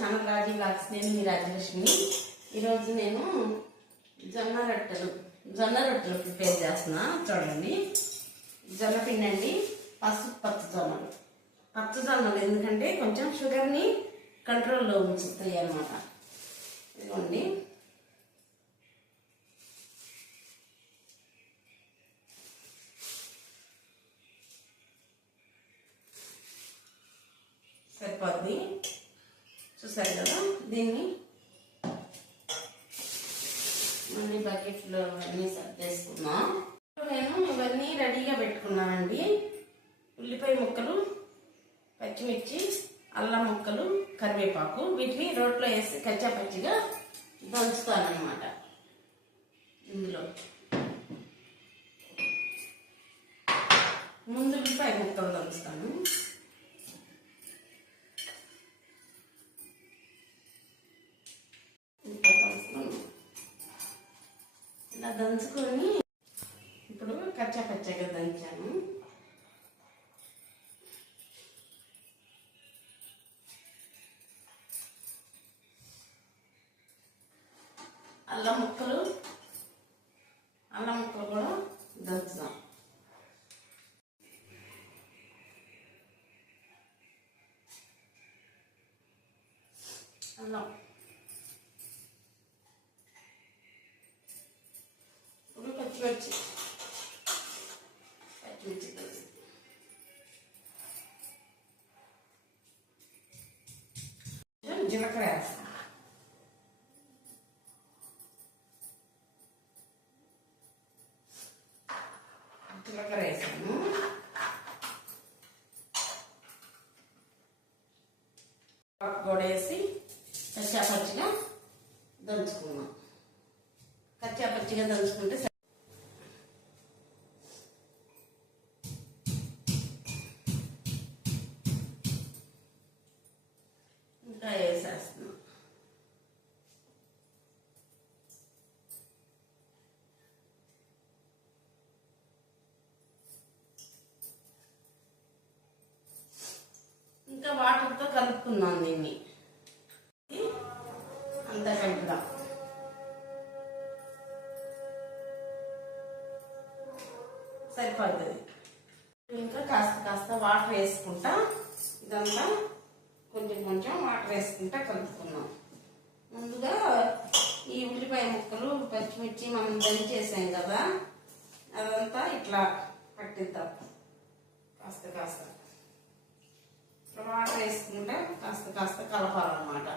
Channel రాజీ blogs నేను మీ రాజలక్ష్మి. ఈరోజు నేను జొన్న రొట్టెలు జొన్న రొట్టెలు ప్రిపేర్ చేస్తున్నా. చూడండి. జొన్న పిండి అండి పసుపు పచ్చ జొన్నలు. పచ్చ జొన్నలు ఎందుకంటే కొంచెం షుగర్ని కంట్రోల్లో ఉంచుతాయి అన్నమాట. ఇదిగోండి. సరిపోద్ది. చూసారు కదా? దీన్ని మళ్ళీ బకెట్లో అన్నీ సర్దేసుకున్నాం చేసుకున్నాం నేను ఇవన్నీ రెడీగా పెట్టుకున్నానండి. ఉల్లిపాయ ముక్కలు పచ్చిమిర్చి అల్లం ముక్కలు కరివేపాకు వీటిని రోట్లో వేసి కచ్చా పచ్చిగా దంచుతానమాట ఇందులో ముందు ఉల్లిపాయ ముక్కలు దంచుతాను. ఇలా దంచుకొని ఇప్పుడు కచ్చా పచ్చగా దంచాను. అల్లం ముక్క ఇప్పుడు పచ్చిమిర్చి పచ్చిమిర్చి జీలకర్ర వేస్తాం జీలకర్ర వేసాను కూడా వేసి కచ్చాపచ్చిగా దంచుకున్నాం కచ్చాపచ్చిగా దంచుకుంటే వాటర్తో దీన్ని అంతా కలుపుదాం సరిపడుతుంది ఇంకా కాస్త కాస్త వాటర్ వేసుకుంటా ఇదంతా కొంచెం కొంచెం వాటర్ వేసుకుంటా కలుపుకున్నాం ముందుగా ఈ ఉల్లిపాయ ముక్కలు పచ్చిమిర్చి మనం దంచేసాం కదా అదంతా ఇట్లా పట్టిద్దాం. కాస్త కాస్త. వాటర్ వేసుకుంటే కాస్త కాస్త కలపాలన్నమాట.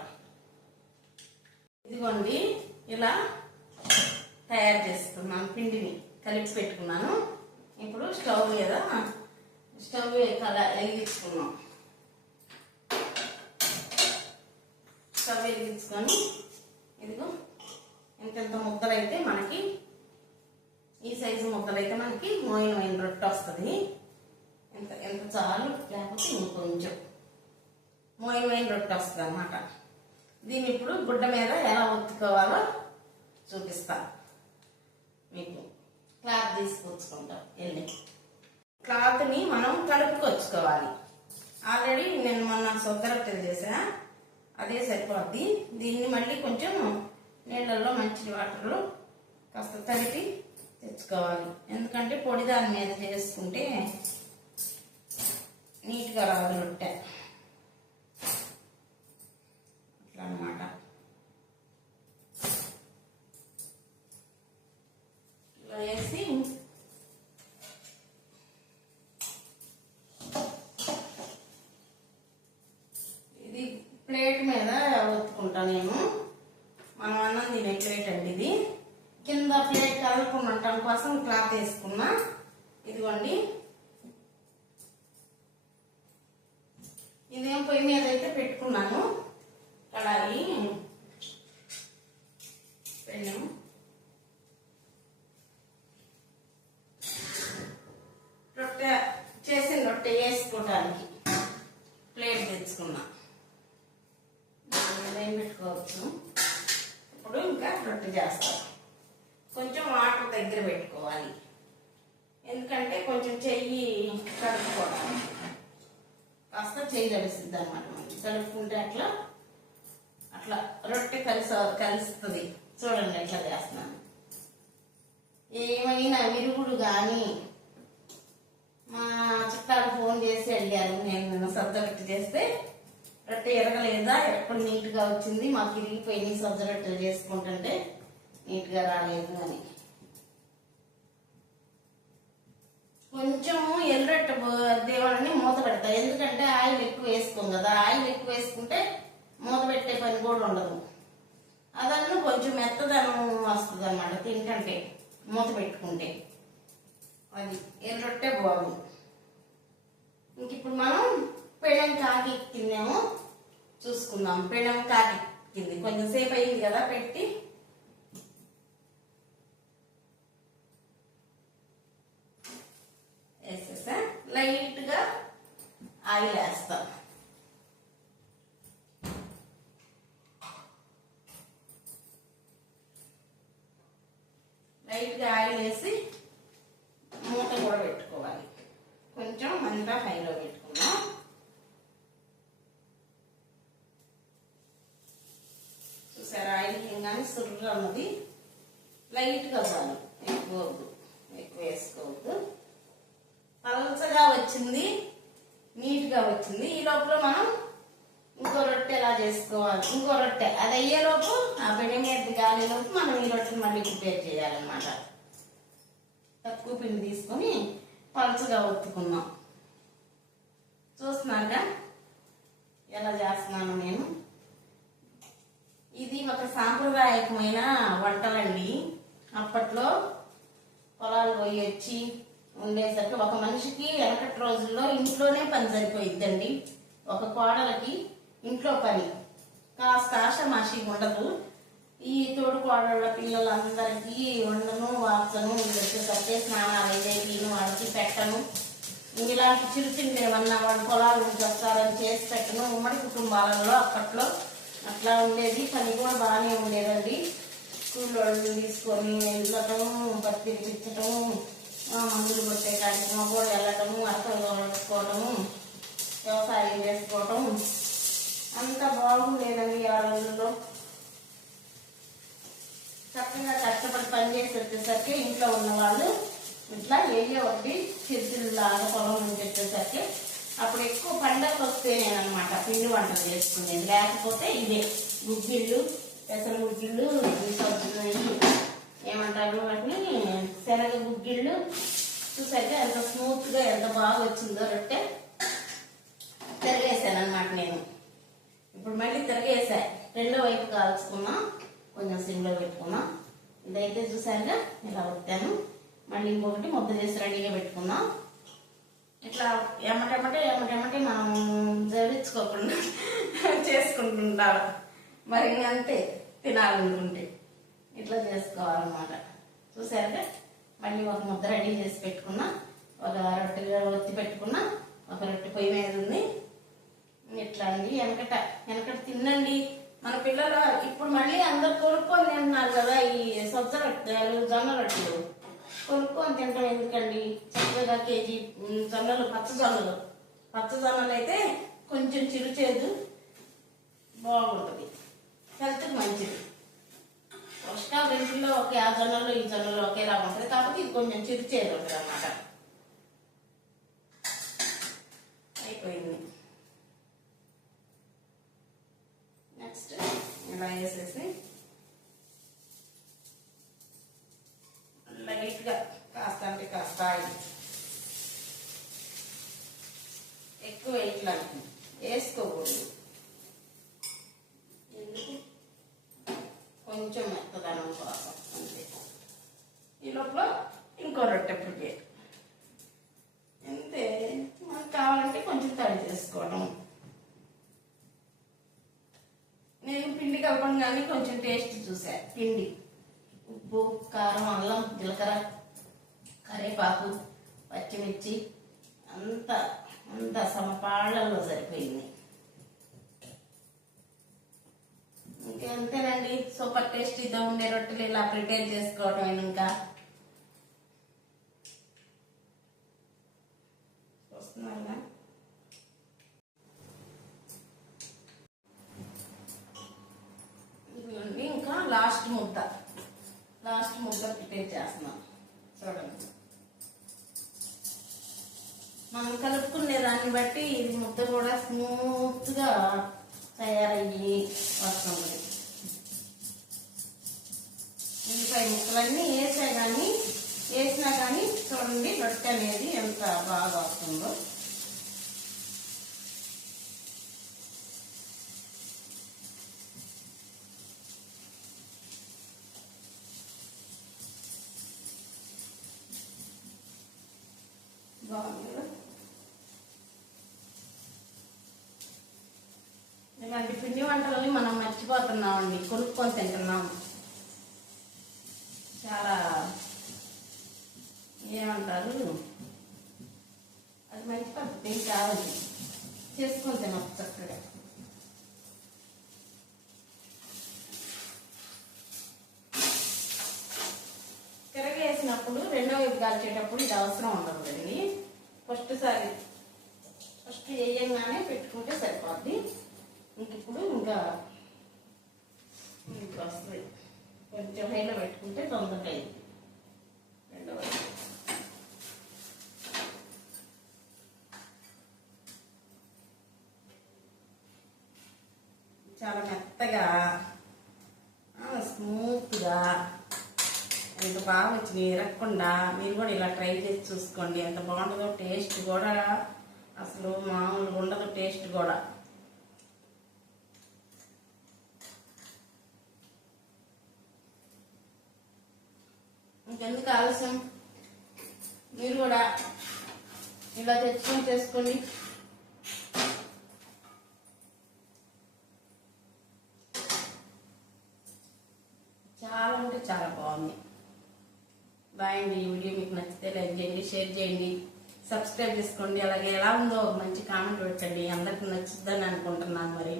ఇదిగోండి ఇలా తయారు చేసుకున్నాను పిండిని కలిపి పెట్టుకున్నాను. ఇప్పుడు స్టవ్ మీద స్టవ్ కల వెలిగించుకున్నాం స్టవ్ వెలిగించుకొని ఇదిగో ఇంతెంత ముద్దలైతే మనకి ఈ సైజు ముద్దలైతే మనకి మోయిన మోయిన రొట్టె వస్తుంది. ఎంత ఎంత చాలు లేకపోతే ఇంకొంచెం. మోయిన మోయిన రొట్టె వస్తుంది అనమాట దీన్ని ఇప్పుడు గుడ్డ మీద ఎలా ఒత్తుకోవాలో చూపిస్తాను మీకు క్లాత్ తీసుకొచ్చుకుంటాం వెళ్ళి. క్లాత్ని మనం కలుపుకొచ్చుకోవాలి ఆల్రెడీ నేను మొన్న సొగ్గరొట్టెలు చేసా అదే సరిపోద్ది. దీన్ని మళ్ళీ కొంచెం నీళ్ళల్లో మంచి వాటర్లో కాస్త తడిపి తెచ్చుకోవాలి. ఎందుకంటే పొడి దాని మీద చేసుకుంటే నీట్గా రాదు రొట్టె. అట్లా అన్నమాట ఇలా వేసి ఇది ప్లేట్ మీద ఒత్తుకుంటా నేను. మనం అన్నం తినే ప్లేట్ అండి ఇది. కింద ప్లేట్ కలగకుండా కోసం క్లాత్ వేసుకున్నా. ఇదిగోండి. ఇదేం పొయ్యి మీద అయితే పెట్టుకున్నాను. కడాయి పెళ్ళం రొట్టె చేసిన రొట్టె వేసుకోవడానికి ప్లేట్ తెచ్చుకున్నా. ఏం పెట్టుకోవచ్చు? ఇప్పుడు ఇంకా రొట్టె చేస్తాం. కొంచెం వాటర్ దగ్గర పెట్టుకోవాలి. ఎందుకంటే కొంచెం చెయ్యి కడుక్కోవడం కాస్త చెయ్యి తడిసిద్ది అన్నమాట. కలుపుకుంటే అట్లా అట్లా రొట్టె కలిసి కలుస్తుంది. చూడండి ఎట్లా చేస్తున్నాను. ఏమైనా విరుగుడు కానీ మా చుట్టాలు ఫోన్ చేసి అడిగారు. నేను నిన్న సబ్జ రొట్టె చేస్తే రొట్టె ఎరగలేదా? ఎప్పుడు నీట్గా వచ్చింది? మాకు ఇరిగిపోయింది సబ్జ రొట్టె చేసుకుంటుంటే నీట్గా రాలేదు అని. కొంచెము ఎల్లరొట్టె దేవుడిని మూత పెడతా. ఎందుకంటే ఆయిల్ ఎక్కువ వేసుకోం కదా. ఆయిల్ ఎక్కువ వేసుకుంటే మూత పెట్టే పని కూడా ఉండదు. అదನ್ನು కొంచెం మెత్తదనం వస్తుంది అనమాట తింటంటే మూత పెట్టుకుంటే. అది ఎర్రొట్టే బాగుంది ఇంక ఇప్పుడు మనం పెనం కాకి తిన్నాము చూసుకుందాం. పెనం కాకి కింది కొంచెం సేపు అయింది కదా పెట్టి. వేసేసా? లైట్గా ఆయిల్ వేస్తాం లైట్గా ఆయిల్ వేసి మూత కూడా పెట్టుకోవాలి. కొంచెం మంట హైలో పెట్టుకుందాం. చూసారా ఆయిల్ కానీ సుర్ర అన్నది లైట్గా చాలు ఎక్కువ వద్దు ఎక్కువ వేసుకోవద్దు పలచగా వచ్చింది నీట్గా వచ్చింది ఈ లోపల మనం ఇంకో రొట్టె ఎలా చేసుకోవాలి ఇంకో రొట్టె అది అయ్యేలోపు ఆ బిడ్డ గాలిలోపు మనం ఈ రొట్టెని మళ్ళీ ప్రిపేర్ చేయాలన్నమాట. తక్కువ పిండి తీసుకొని పలచగా ఒత్తుకున్నాం చూస్తున్నారుగా? ఎలా చేస్తున్నాను నేను. ఇది ఒక సాంప్రదాయకమైన వంటలండి. అప్పట్లో పొలాలు పోయి వచ్చి ఉండేసరికి ఒక మనిషికి వెనకటి రోజుల్లో ఇంట్లోనే పని సరిపోయిద్దండి. ఒక కోడలకి ఇంట్లో పని. కాస్త ఆషమాషి ఉండదు. ఈ తోడు కోడళ్ళ పిల్లలందరికీ వండను వార్తను వచ్చేసరికి స్నానాలు అయితే తిను వాళ్ళకి పెట్టను. ఇలాంటి చిరు చిన్న ఏమన్నా వాళ్ళు పొలాలు నుంచి వస్తారని చేసి పెట్టను. ఉమ్మడి కుటుంబాలలో అప్పట్లో అట్లా ఉండేది. పని కూడా బాగానే ఉండేదండి. స్కూల్లో తీసుకొని వెళ్ళటం బట్టి మందులు కొట్టే కాడికి మగోళ్ళు వెళ్ళటము అర్థం కొట్టుకోవటము వ్యవసాయం చేసుకోవటం. అంత బాగుండేదండి ఆ రోజుల్లో. చక్కగా కష్టపడి పని చేసి వచ్చేసరికి ఇంట్లో ఉన్న వాళ్ళు ఇట్లా ఏయో ఒకటి చిరుతిళ్ళు లాగా పొలం నుంచి వచ్చేసరికి అప్పుడు ఎక్కువ పండగలు వస్తేనేనమాట పిండి వంటలు చేసుకునేది. లేకపోతే ఇదే గుగ్గిళ్ళు పెసర గుగ్గిళ్ళు ఈ ఏమంటారు వాటిని? శనగ గుగ్గిళ్ళు. చూసాక ఎంత స్మూత్గా ఎంత బాగా వచ్చిందో రొట్టె. తిరగేసాను అనమాట నేను. ఇప్పుడు మళ్ళీ తిరగేసా. రెండో వైపు కాల్చుకున్నా కొంచెం సిమ్లో పెట్టుకున్నాం. ఇదైతే చూసారుగా ఇలా వచ్చాను మళ్ళీ ఇంకొకటి ముద్ద చేసి రెడీగా పెట్టుకున్నాం. ఇట్లా ఎమ్మటెమ్మటే ఎమ్మటెమ్మటే మనం జరించుకోకుండా చేసుకుంటుంటారు మరి ఇంక అంతే తినాలనుకుంటే. ఇట్లా చేసుకోవాలన్నమాట. చూసారుగా? మళ్ళీ ఒక ముద్ద రెడీ చేసి పెట్టుకున్నా. ఒక రొట్టె ఒత్తి పెట్టుకున్నా. ఒక రొట్టె పొయ్యి మీద ఉంది. ఇట్లా అండి వెనకట వెనకట తినండి మన పిల్లలు ఇప్పుడు మళ్ళీ అందరు కొనుక్కొని తింటున్నారు కదా ఈ సొచ్చ రొట్టెలు జొన్న రొట్టెలు. కొనుక్కొని తింటాం ఎందుకండి? చక్కగా కేజీ జొన్నలు పచ్చ జొన్నలు. పచ్చ జొన్నలు అయితే కొంచెం చిరుచేదు బాగుంటుంది. హెల్త్కి మంచిది. పోషకాలు రెండులో ఒకే ఆ జొన్నలు ఈ జొన్నలు ఒకేలా ఉంటుంది కాబట్టి ఇది కొంచెం చిరుచేదు ఉంటుంది అన్నమాట అయిపోయింది నెక్స్ట్ ఇలా వేసేసి లైట్గా కాస్త అంటే కాస్త ఆయిల్ ఎక్కువ ఇట్లా వేసుకోకూడదు. ఎందుకు? కొంచెం మెత్తదనం కోసం అంతే. ఈ లోపల ఇంకో రొట్టె ప్రిపేర్ అంతే. మనకు కావాలంటే కొంచెం తడి చేసుకోవడం. నేను పిండి కలపడం కానీ కొంచెం టేస్ట్ చూసా. పిండి. ఉప్పు కారం అల్లం జీలకర్ర కరివేపాకు పచ్చిమిర్చి అంతా. అంత సమపాళ్ళలో సరిపోయింది. ఇంకా అంతేనండి. సూపర్ టేస్టీతో ఉండే రొట్టెలు ఇలా ప్రిపేర్ చేసుకోవడం ఇంకా. వస్తున్నారా చూడండి రొట్టె అనేది ఎంత బాగా వస్తుందో. ఇలాంటి పిండి వంటలని మనం మర్చిపోతున్నామండి కొనుక్కొని తింటున్నాం చాలా ఏమంటారు? అది మంచి పద్ధతి ఏం కావాలి. చేసుకుంటే మాకు చక్కగా. తిరగేసినప్పుడు రెండో వైపు కాల్చేటప్పుడు ఇది అవసరం ఉండదు కదండి. ఫస్ట్ సారి ఫస్ట్ వేయంగానే పెట్టుకుంటే సరిపోద్ది. ఇంక ఇప్పుడు ఇంకా వస్తుంది కొంచెం హైలో పెట్టుకుంటే తొందరగా అయింది. రెండవ చాలా మెత్తగా స్మూత్గా ఎంత బాగా వచ్చినాయి ఇరగకుండా మీరు కూడా ఇలా ట్రై చేసి చూసుకోండి. ఎంత బాగుంటుందో టేస్ట్ కూడా అసలు మామూలుగా ఉండదు టేస్ట్ కూడా. ఇంకెందుకు ఆలస్యం? మీరు కూడా ఇలా తెచ్చుకొని చేసుకోండి చాలా అంటే చాలా బాగుంది బాయ్ అండి ఈ వీడియో మీకు నచ్చితే లైక్ చేయండి షేర్ చేయండి. సబ్స్క్రైబ్ చేసుకోండి. అలాగే ఎలా ఉందో మంచి కామెంట్ పెట్టండి అందరికి నచ్చుద్దని అనుకుంటున్నాను మరి.